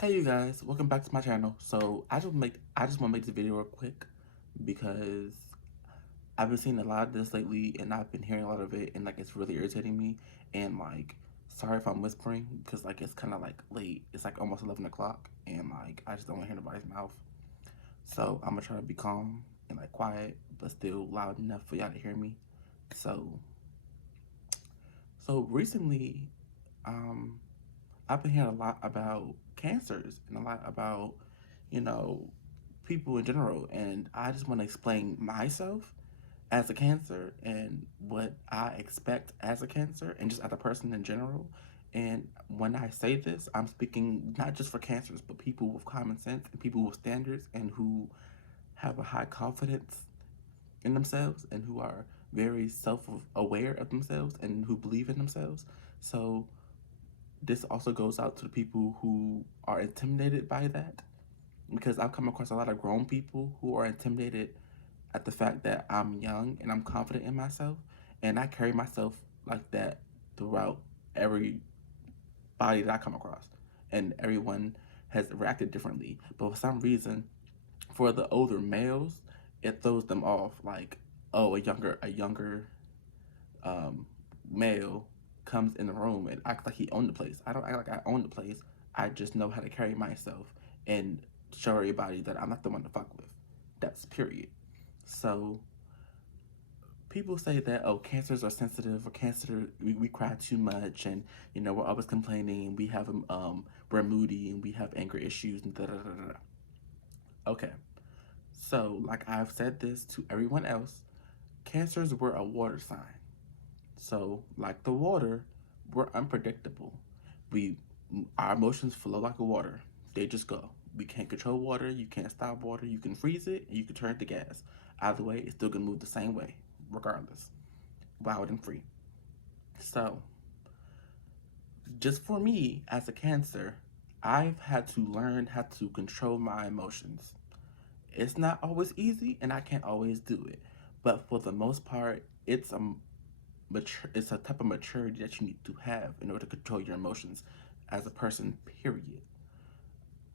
Hey you guys, welcome back to my channel. So I just want to make this video real quick because I've been seeing a lot of this lately and I've been hearing a lot of it and it's really irritating me and sorry if I'm whispering because it's kind of late. It's almost 11 o'clock and I just don't want to hear nobody's mouth. So I'm gonna try to be calm and quiet but still loud enough for y'all to hear me. So so recently um I've been hearing a lot about cancers and a lot about, you know, people in general. And I just want to explain myself as a cancer and what I expect as a cancer and just as a person in general. And when I say this, I'm speaking not just for cancers, but people with common sense and people with standards and who have a high confidence in themselves and who are very self-aware of themselves and who believe in themselves. So this also goes out to the people who are intimidated by that because I've come across a lot of grown people who are intimidated at the fact that I'm young and I'm confident in myself and I carry myself like that throughout every body that I come across, and everyone has reacted differently, but for some reason for the older males it throws them off oh, a younger um, male comes in the room and acts like he owned the place. I don't act like I own the place. I just know how to carry myself and show everybody that I'm not the one to fuck with. That's period. So people say that, oh, cancers are sensitive, or cancer, we cry too much, and we're always complaining, and we're moody, and we have anger issues, and da da da da. Okay, so like I've said this to everyone else, cancers were a water sign. So, like the water, we're unpredictable. We Our emotions flow like a water. They just go. We can't control water, you can't stop water, you can freeze it, and you can turn it to gas. Either way, it's still gonna move the same way, regardless. Wild and free. So, just for me as a cancer, I've had to learn how to control my emotions. It's not always easy and I can't always do it. But for the most part, it's a type of maturity that you need to have in order to control your emotions as a person, period.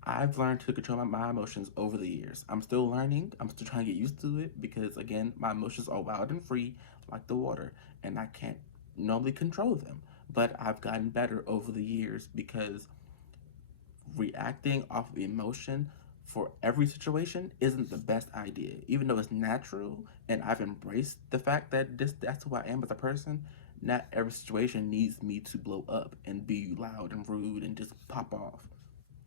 I've learned to control my emotions over the years. I'm still learning. I'm still trying to get used to it because, again, my emotions are wild and free like the water, and I can't normally control them. But I've gotten better over the years because reacting off of emotion for every situation isn't the best idea. Even though it's natural and I've embraced the fact that that's who I am as a person, not every situation needs me to blow up and be loud and rude and just pop off.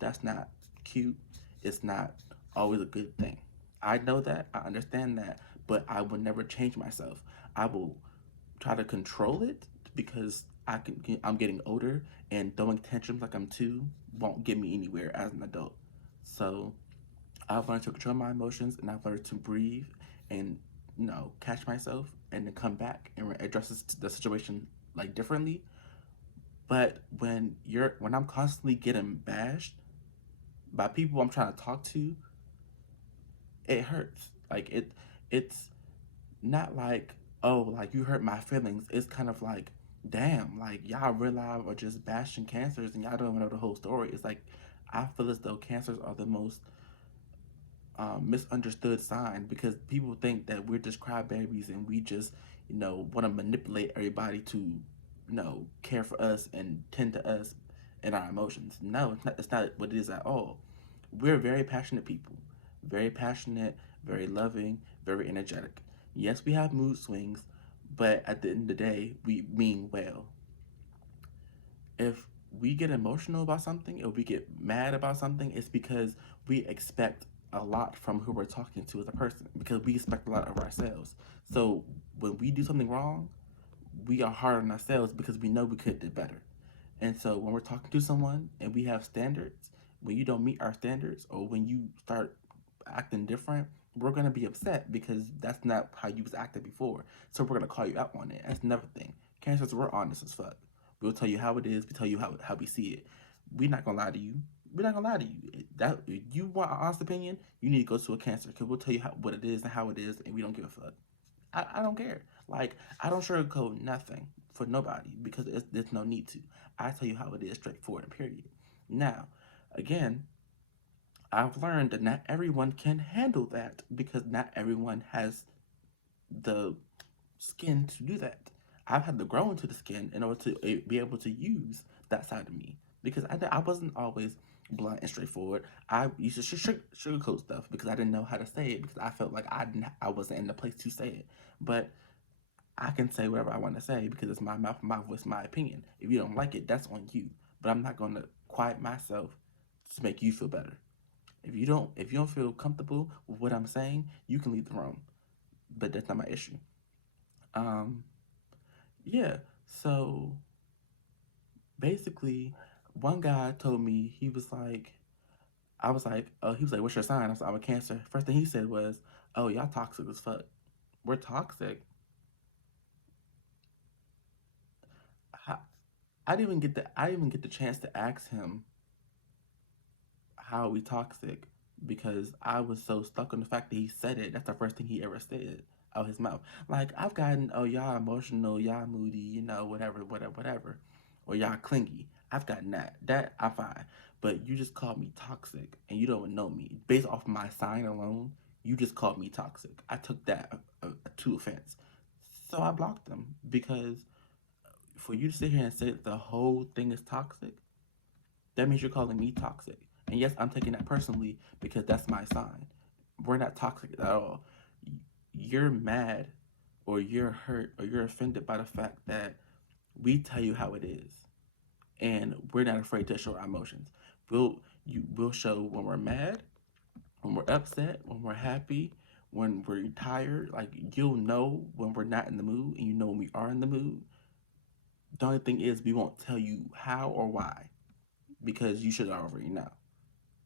That's not cute. It's not always a good thing. I know that, I understand that, but I will never change myself. I will try to control it because I'm getting older and throwing tantrums like I'm two won't get me anywhere as an adult. So I've learned to control my emotions and I've learned to breathe and catch myself and then come back and address the situation differently. But when I'm constantly getting bashed by people I'm trying to talk to, it hurts. It's not oh, you hurt my feelings. It's kind of damn, y'all realize are just bashing cancers and y'all don't even know the whole story. It's I feel as though cancers are the most misunderstood sign because people think that we're just crybabies and we just want to manipulate everybody to care for us and tend to us and our emotions. No, it's not what it is at all. We're very passionate people, very passionate, very loving, very energetic. Yes, we have mood swings, but at the end of the day, we mean well. If we get emotional about something, if we get mad about something, it's because we expect a lot from who we're talking to as a person, because we expect a lot of ourselves. So when we do something wrong, we are hard on ourselves because we know we could do better. And so when we're talking to someone and we have standards, when you don't meet our standards or when you start acting different, we're gonna be upset because that's not how you was acting before. So we're gonna call you out on it. That's another thing. Cancers, we're honest as fuck. We'll tell you how it is. We tell you how we see it. We're not gonna lie to you. We're not gonna lie to you. That if you want an honest opinion, you need to go to a cancer because we'll tell you what it is and how it is, and we don't give a fuck. I don't care. I don't sugarcoat nothing for nobody because there's no need to. I tell you how it is, straightforward, period. Now, Again, I've learned that not everyone can handle that because not everyone has the skin to do that. I've had to grow into the skin in order to be able to use that side of me because I wasn't always blunt and straightforward. I used to sugarcoat stuff because I didn't know how to say it because I felt like I wasn't in the place to say it. But I can say whatever I want to say because it's my mouth, my voice, my opinion. If you don't like it, that's on you. But I'm not going to quiet myself to make you feel better. If you don't feel comfortable with what I'm saying, you can leave the room. But that's not my issue. Um, yeah. So basically, one guy told me he was like, I was like, he was like, "What's your sign?" I was like, "I'm a Cancer." First thing he said was, "Oh, y'all toxic as fuck." We're toxic. I didn't even get the I didn't even get the chance to ask him how are we toxic because I was so stuck on the fact that he said it. That's the first thing he ever said out his mouth. Like I've gotten, oh y'all emotional, y'all moody, whatever, whatever, whatever, or y'all clingy. I've gotten that. That I'm fine. But you just called me toxic, and you don't know me based off my sign alone. You just called me toxic. I took that to offense, so I blocked them because for you to sit here and say that the whole thing is toxic, that means you're calling me toxic. And yes, I'm taking that personally because that's my sign. We're not toxic at all. You're mad or you're hurt or you're offended by the fact that we tell you how it is. And we're not afraid to show our emotions. We'll show when we're mad, when we're upset, when we're happy, when we're tired. Like you'll know when we're not in the mood and you know when we are in the mood. The only thing is we won't tell you how or why because you should already know.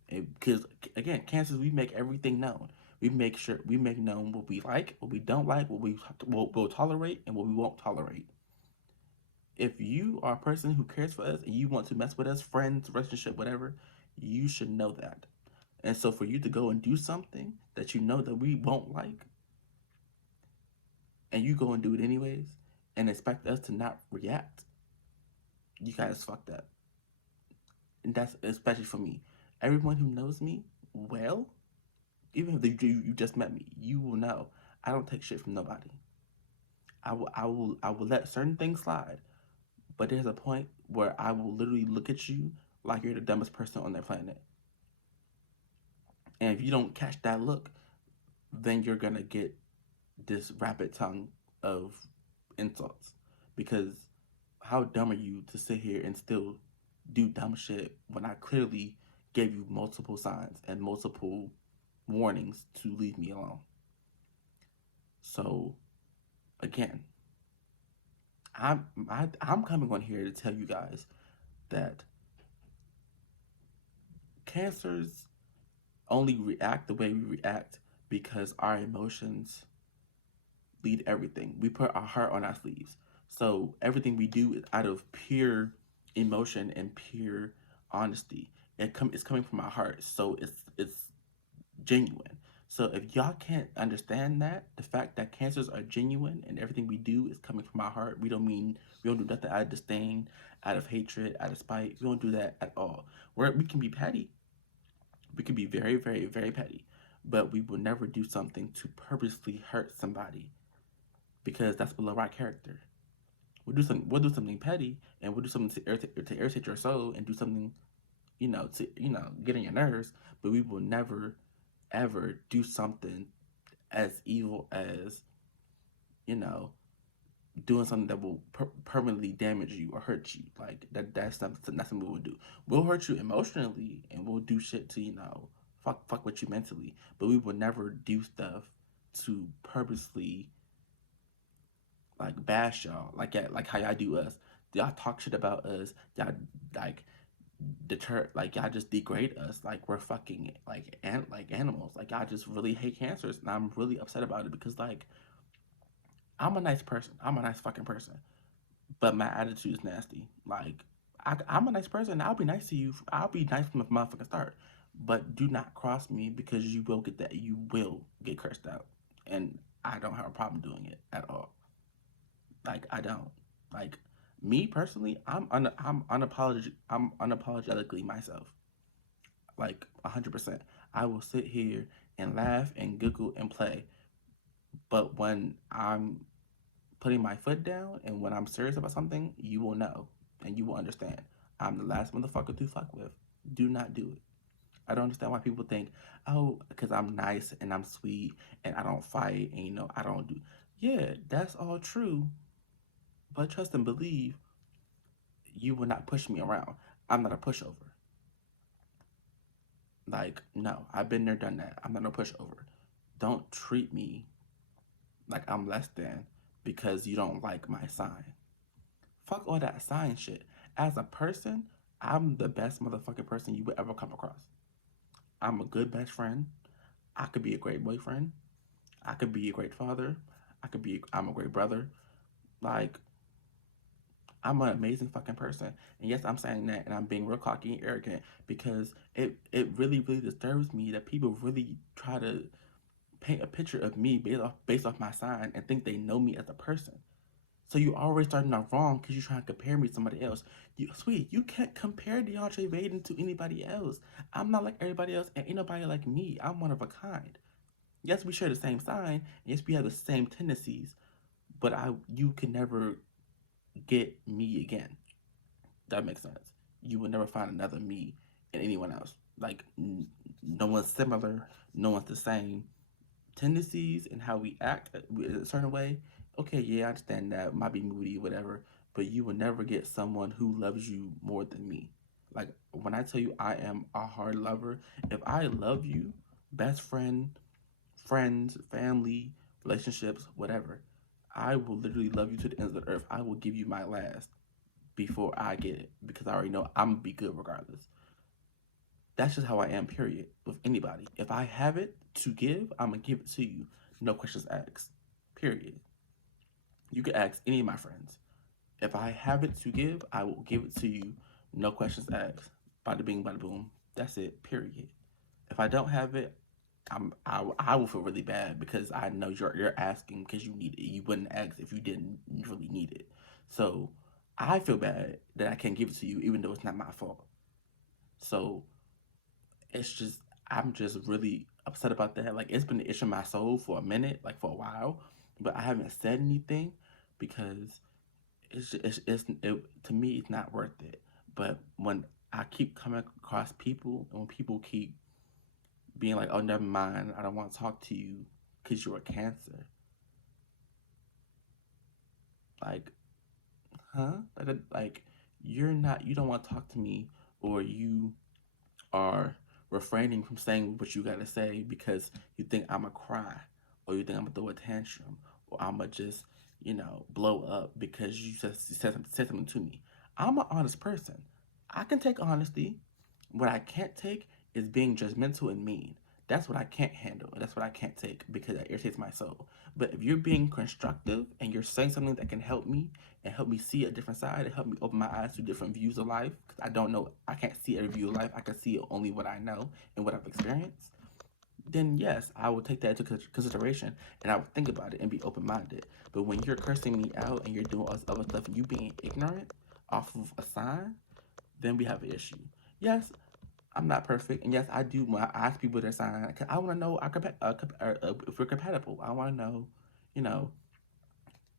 Because again, cancers, we make everything known. We make known what we like, what we don't like, what will tolerate, and what we won't tolerate. If you are a person who cares for us and you want to mess with us, friends, relationship, whatever, you should know that. And so for you to go and do something that you know that we won't like, and you go and do it anyways, and expect us to not react, you guys fucked up. And that's especially for me. Everyone who knows me well, even if you just met me, you will know I don't take shit from nobody. I will let certain things slide, but there's a point where I will literally look at you like you're the dumbest person on the planet. And if you don't catch that look, then you're gonna get this rapid tongue of insults. Because how dumb are you to sit here and still do dumb shit when I clearly gave you multiple signs and multiple warnings to leave me alone? So again, I'm coming on here to tell you guys that cancers only react the way we react because our emotions lead everything. We put our heart on our sleeves. So everything we do is out of pure emotion and pure honesty. It's coming from our heart. So it's genuine. So if y'all can't understand that, the fact that cancers are genuine and everything we do is coming from our heart, we don't do nothing out of disdain, out of hatred, out of spite. We don't do that at all. We can be petty. We can be very, very, very petty. But we will never do something to purposely hurt somebody because that's below our character. We'll do something petty and we'll do something to irritate your soul and do something, to get on your nerves, but we will never ever do something as evil as, you know, doing something that will permanently damage you or hurt you. Like that's something we'll do. We'll hurt you emotionally and we'll do shit to, fuck with you mentally. But we will never do stuff to purposely like bash y'all. Like how y'all do us. Y'all talk shit about us. Y'all like like y'all just degrade us like we're fucking like animals. Like y'all just really hate cancers and I'm really upset about it because like I'm a nice person. I'm a nice fucking person. But my attitude is nasty. Like I'm a nice person. I'll be nice to you. I'll be nice from the motherfucking start. But do not cross me because you will get that. You will get cursed out, and I don't have a problem doing it at all. Like I don't. Like me personally, I'm unapologetically myself. like 100%. I will sit here and laugh and giggle and play, but when I'm putting my foot down and when I'm serious about something, you will know and you will understand. I'm the last motherfucker to fuck with. Do not do it. I don't understand why people think, oh, because I'm nice and I'm sweet and I don't fight and I don't do. Yeah, that's all true, but trust and believe you will not push me around. I'm not a pushover. Like, no, I've been there, done that. I'm not a pushover. Don't treat me like I'm less than because you don't like my sign. Fuck all that sign shit. As a person, I'm the best motherfucking person you would ever come across. I'm a good best friend. I could be a great boyfriend. I could be a great father. I'm a great brother. Like, I'm an amazing fucking person. And yes, I'm saying that and I'm being real cocky and arrogant because it really, really disturbs me that people really try to paint a picture of me based off my sign and think they know me as a person. So you already starting off wrong because you're trying to compare me to somebody else. You can't compare DeAndre Vaden to anybody else. I'm not like everybody else, and ain't nobody like me. I'm one of a kind. Yes, we share the same sign. Yes, we have the same tendencies, but you can never get me again. That makes sense. You will never find another me in anyone else. Like no one's similar, no one's the same. Tendencies and how we act a certain way. Okay, yeah, I understand that might be moody, whatever, but you will never get someone who loves you more than me. Like when I tell you I am a hard lover, if I love you, best friend, friends, family, relationships, whatever, I will literally love you to the ends of the earth. I will give you my last before I get it because I already know I'm gonna be good regardless. That's just how I am, period, with anybody. If I have it to give, I'm gonna give it to you. No questions asked. Period. You can ask any of my friends. If I have it to give, I will give it to you. No questions asked. Bada bing, bada boom. That's it, period. If I don't have it, I will feel really bad because I know you're asking because you need it. You wouldn't ask if you didn't really need it. So I feel bad that I can't give it to you even though it's not my fault. So it's just I'm just really upset about that. Like it's been an issue in my soul for a minute, like for a while, but I haven't said anything because to me it's not worth it. But when I keep coming across people and when people keep being like, "Oh, never mind, I don't want to talk to you because you're a Cancer," like, huh? Like you don't want to talk to me, or you are refraining from saying what you gotta say because you think I'ma cry or you think I'm gonna throw a tantrum or I'ma just, blow up because you just said something to me. I'm an honest person. I can take honesty. What I can't take is being judgmental and mean. That's what I can't handle. That's what I can't take because that irritates my soul. But if you're being constructive and you're saying something that can help me and help me see a different side and help me open my eyes to different views of life, because I don't know, I can't see every view of life. I can see only what I know and what I've experienced. Then yes, I will take that into consideration and I would think about it and be open minded. But when you're cursing me out and you're doing all this other stuff and you being ignorant off of a sign, then we have an issue. Yes, I'm not perfect, and yes, I do. When I ask people their sign, 'cause I want to know if we're compatible. I want to know, you know,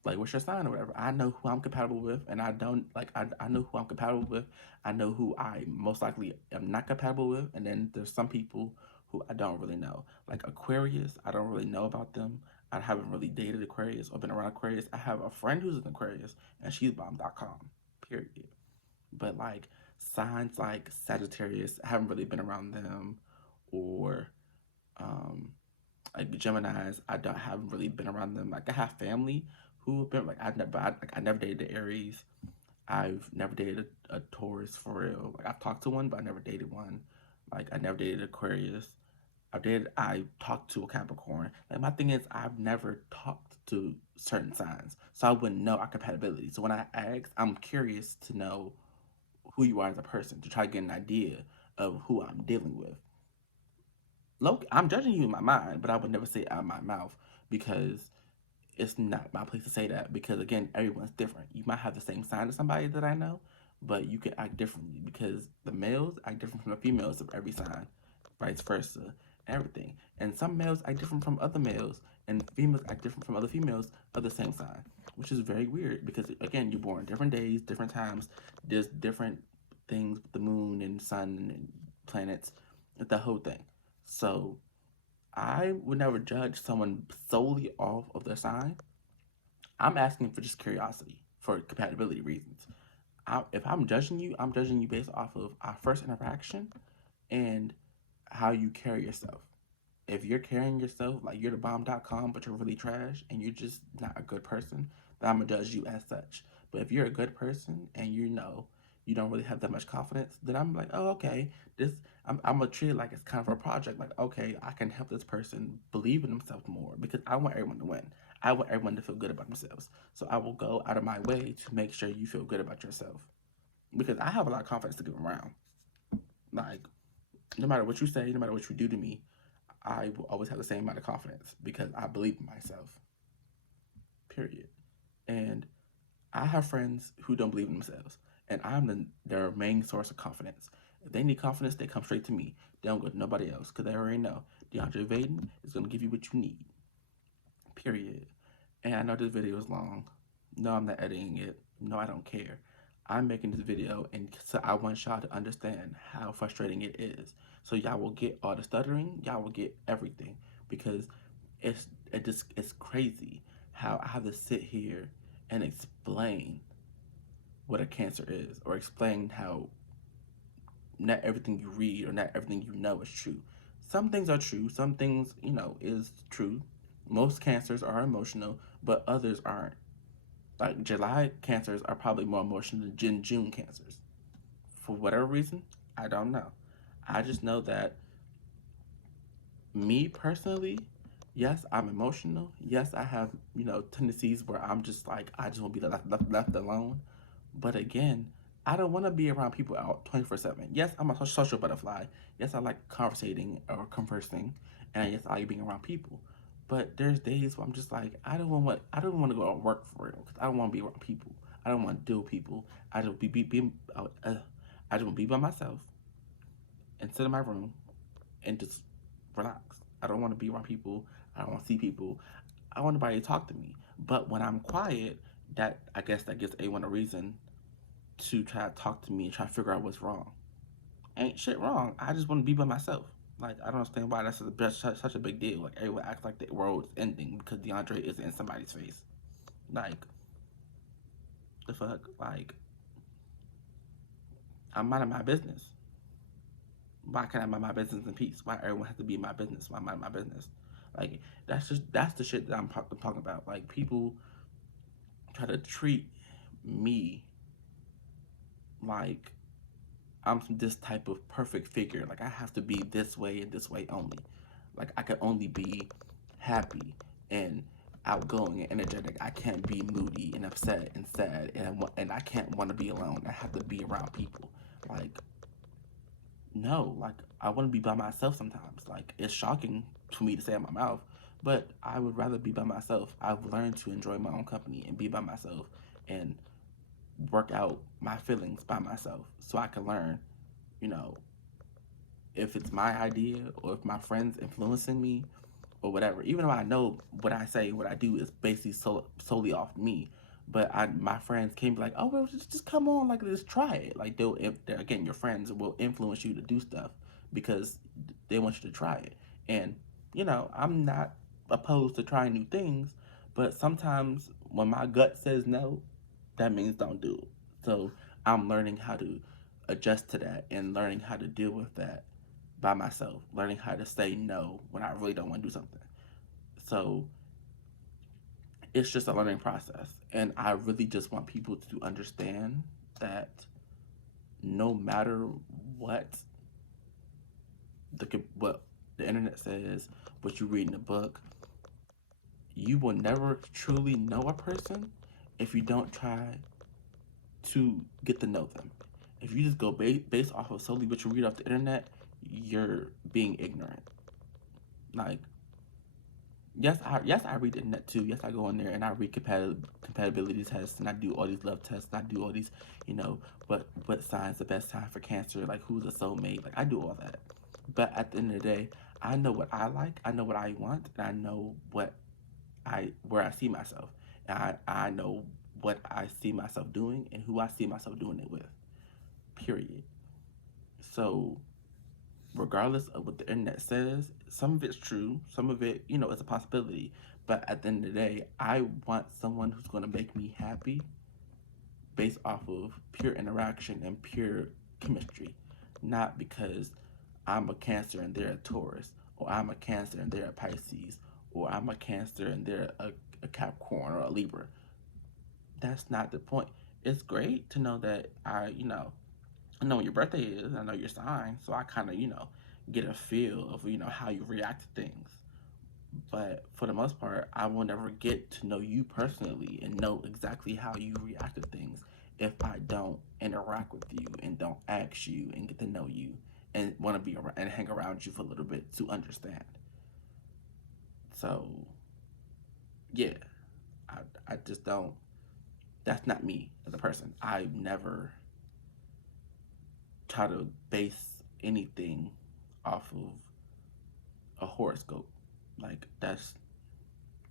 like what's your sign or whatever. I know who I'm compatible with, and I don't like. I know who I'm compatible with. I know who I most likely am not compatible with, and then there's some people who I don't really know. Like Aquarius, I don't really know about them. I haven't really dated Aquarius or been around Aquarius. I have a friend who's an Aquarius, and she's bomb.com. Period. But like signs like Sagittarius, I haven't really been around them, or um, like Gemini's, I don't haven't really been around them. Like I have family who have been like I never dated an Aries. I've never dated a Taurus for real. Like I've talked to one, but I never dated one. Like I never dated Aquarius. I talked to a Capricorn. Like my thing is I've never talked to certain signs. So I wouldn't know our compatibility. So when I ask, I'm curious to know who you are as a person to try to get an idea of who I'm dealing with. Look, I'm judging you in my mind, but I would never say it out of my mouth because it's not my place to say that. Because again, everyone's different. You might have the same sign as somebody that I know, but you can act differently because the males act different from the females of every sign, vice versa, everything. And some males act different from other males, and females act different from other females of the same sign, which is very weird because again, you're born different days, different times. There's different things with the moon and sun and planets, the whole thing. So I would never judge someone solely off of their sign. I'm asking for just curiosity for compatibility reasons. If I'm judging you based off of our first interaction and how you carry yourself. If you're carrying yourself like you're the bomb.com, but you're really trash and you're just not a good person, then I'm gonna judge you as such. But if you're a good person and you know you don't really have that much confidence, then I'm like, oh, okay, this I'm gonna treat it like it's kind of a project. Like, okay, I can help this person believe in themselves more because I want everyone to win. I want everyone to feel good about themselves. So I will go out of my way to make sure you feel good about yourself because I have a lot of confidence to give around. Like, no matter what you say, no matter what you do to me, I will always have the same amount of confidence because I believe in myself. Period. And I have friends who don't believe in themselves, and I'm their main source of confidence. If they need confidence, they come straight to me. They don't go to nobody else because they already know DeAndre Vaden is going to give you what you need. Period. And I know this video is long. No, I'm not editing it. No, I don't care. I'm making this video, and so I want y'all to understand how frustrating it is. So y'all will get all the stuttering, y'all will get everything because it's crazy how I have to sit here and explain what a cancer is, or explain how not everything you read or not everything you know is true. Some things are true, some things, is true. Most cancers are emotional, but others aren't. Like July cancers are probably more emotional than June cancers. For whatever reason, I don't know. I just know that me personally, yes, I'm emotional. Yes, I have, tendencies where I'm just like, I just want to be left alone. But again, I don't want to be around people out 24/7. Yes, I'm a social butterfly. Yes, I like conversating or conversing. And yes, I like being around people. But there's days where I'm just like, I don't want to go to work for real because I don't want to be around people. I don't want to deal with people. I just I just want to be by myself and sit in my room and just relax. I don't want to be around people. I don't want to see people. I want nobody to talk to me. But when I'm quiet, that I guess that gives anyone a reason to try to talk to me and try to figure out what's wrong. Ain't shit wrong. I just want to be by myself. Like, I don't understand why that's such a big deal. Like, everyone acts like the world is ending because DeAndre is in somebody's face. Like, the fuck? Like, I'm minding my business. Why can't I mind my business in peace? Why everyone has to be in my business? Why mind my business? Like, that's the shit that I'm talking about. Like, people try to treat me like I'm this type of perfect figure. Like I have to be this way and this way only. Like I can only be happy and outgoing and energetic. I can't be moody and upset and sad and I can't want to be alone. I have to be around people. Like no, like I want to be by myself sometimes. Like it's shocking for me to say out my mouth, but I would rather be by myself. I've learned to enjoy my own company and be by myself and work out my feelings by myself so I can learn, you know, if it's my idea or if my friends influencing me or whatever. Even though I know what I say, what I do is basically solely off me. But my friends can be like, oh, well, just come on, like, just try it. Like, again, your friends will influence you to do stuff because they want you to try it. And, I'm not opposed to trying new things, but sometimes when my gut says no, that means don't do it. So I'm learning how to adjust to that and learning how to deal with that by myself, learning how to say no when I really don't want to do something. So it's just a learning process. And I really just want people to understand that no matter what what the internet says, what you read in a book, you will never truly know a person if you don't try to get to know them. If you just go based off of solely what you read off the internet, you're being ignorant. Like, Yes, I read the internet too. Yes, I go in there and I read compatibility tests, and I do all these love tests, and I do all these, what sign's the best sign for Cancer, like who's a soulmate, like I do all that. But at the end of the day, I know what I like, I know what I want, and I know where I see myself. And I know what I see myself doing and who I see myself doing it with. Period. So regardless of what the internet says, some of it's true, some of it, it's a possibility. But at the end of the day, I want someone who's going to make me happy based off of pure interaction and pure chemistry, not because I'm a Cancer and they're a Taurus, or I'm a Cancer and they're a Pisces, or I'm a Cancer and they're a Capricorn or a Libra. That's not the point. It's great to know that I know when your birthday is, I know your sign, so I kind of, get a feel of, how you react to things. But for the most part, I will never get to know you personally and know exactly how you react to things if I don't interact with you and don't ask you and get to know you and want to be around and hang around you for a little bit to understand. So, yeah, I, I just don't, that's not me as a person. I never try to base anything off of a horoscope. Like that's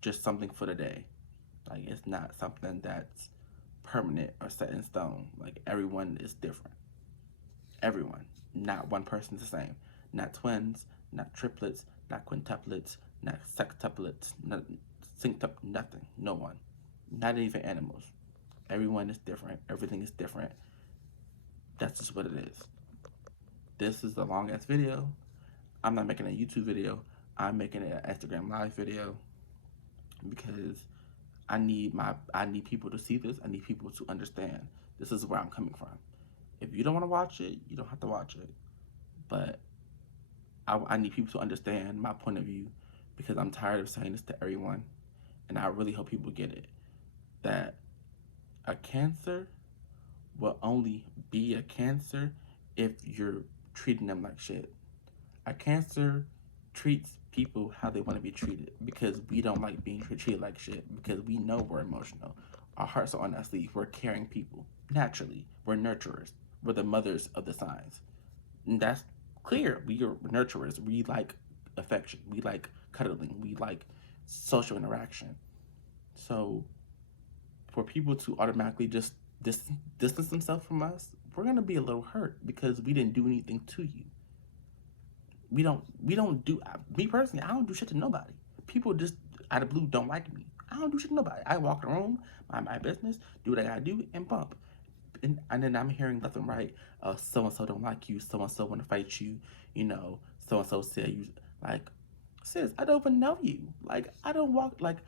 just something for the day. Like it's not something that's permanent or set in stone. Like everyone is different. Everyone. Not one person's the same. Not twins, not triplets, not quintuplets, not sextuplets, not synctup, nothing. No one. Not even animals. Everyone is different. Everything is different. That's just what it is. This is a long ass video. I'm not making a YouTube video. I'm making an Instagram live video because I need people to see this. I need people to understand this is where I'm coming from. If you don't want to watch it, you don't have to watch it. But I need people to understand my point of view because I'm tired of saying this to everyone, and I really hope people get it. That a cancer will only be a cancer if you're treating them like shit. A cancer treats people how they want to be treated because we don't like being treated like shit because we know we're emotional. Our hearts are on our sleeve. We're caring people. Naturally, we're nurturers. We're the mothers of the signs. And that's clear. We are nurturers. We like affection. We like cuddling. We like social interaction. So for people to automatically just distance themselves from us, we're gonna be a little hurt because we didn't do anything to you. We don't do me personally. I don't do shit to nobody. People just out of blue don't like me. I don't do shit to nobody. I walk in the room, mind my business, do what I gotta do, and bump. And then I'm hearing left and right. So and so don't like you. So and so want to fight you. So and so said you like, sis. I don't even know you. Like I don't walk like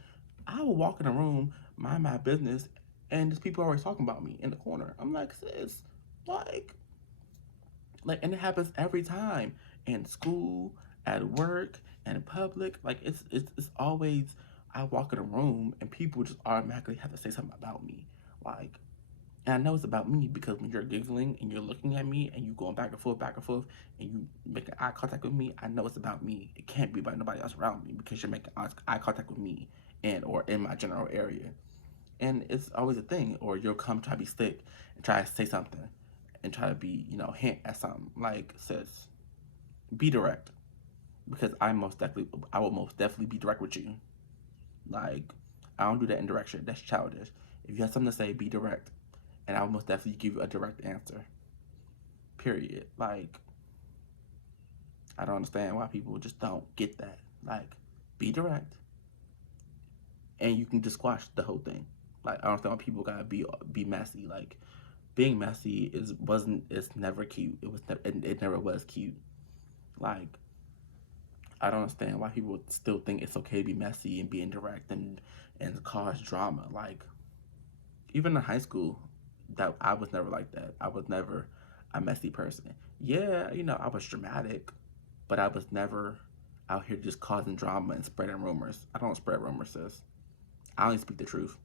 I will walk in a room, mind my business, and there's people always talking about me in the corner. I'm like, sis, like and it happens every time in school, at work, and in public. Like it's always I walk in a room and people just automatically have to say something about me. Like, and I know it's about me because when you're giggling and you're looking at me and you going back and forth, and you making eye contact with me, I know it's about me. It can't be about nobody else around me because you're making eye contact with me and or in my general area. And it's always a thing. Or you'll come try to be slick and try to say something and try to be, hint at something. Like, sis, be direct. Because I will most definitely be direct with you. Like, I don't do that indirection. That's childish. If you have something to say, be direct. And I will most definitely give you a direct answer. Period. Like, I don't understand why people just don't get that. Like, be direct. And you can just squash the whole thing. Like, I don't understand why people gotta be messy. Like, being messy it's never cute. It never was cute. Like, I don't understand why people still think it's okay to be messy and be indirect and cause drama. Like, even in high school, that I was never like that. I was never a messy person. Yeah, I was dramatic, but I was never out here just causing drama and spreading rumors. I don't spread rumors, sis. I only speak the truth.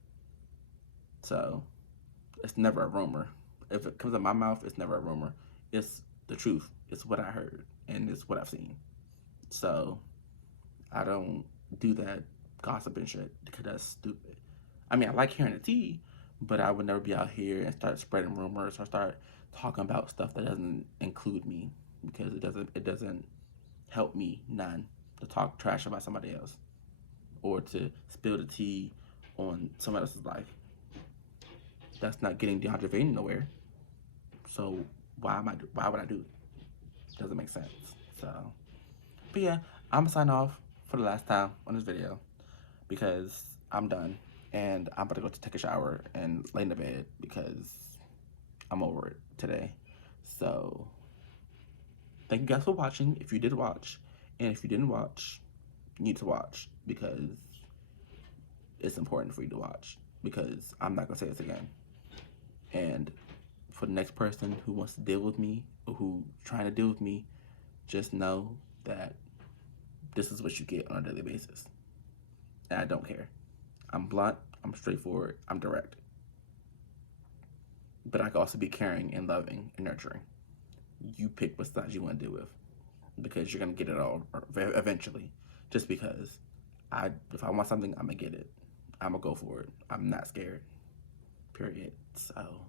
So it's never a rumor. If it comes out of my mouth, it's never a rumor. It's the truth. It's what I heard and it's what I've seen. So I don't do that gossip and shit because that's stupid. I mean, I like hearing the tea, but I would never be out here and start spreading rumors or start talking about stuff that doesn't include me because it doesn't help me none to talk trash about somebody else or to spill the tea on someone else's life. That's not getting DeAndre Ayton nowhere. So why would I do it? Doesn't make sense. So, but yeah, I'm gonna sign off for the last time on this video because I'm done and I'm about to go to take a shower and lay in the bed because I'm over it today. So, thank you guys for watching if you did watch, and if you didn't watch, you need to watch because it's important for you to watch because I'm not gonna say this again. And for the next person who wants to deal with me or who trying to deal with me, just know that this is what you get on a daily basis. And I don't care. I'm blunt, I'm straightforward, I'm direct. But I can also be caring and loving and nurturing. You pick what side you want to deal with because you're gonna get it all eventually. Just because if I want something, I'm gonna get it. I'm gonna go for it. I'm not scared. Period. So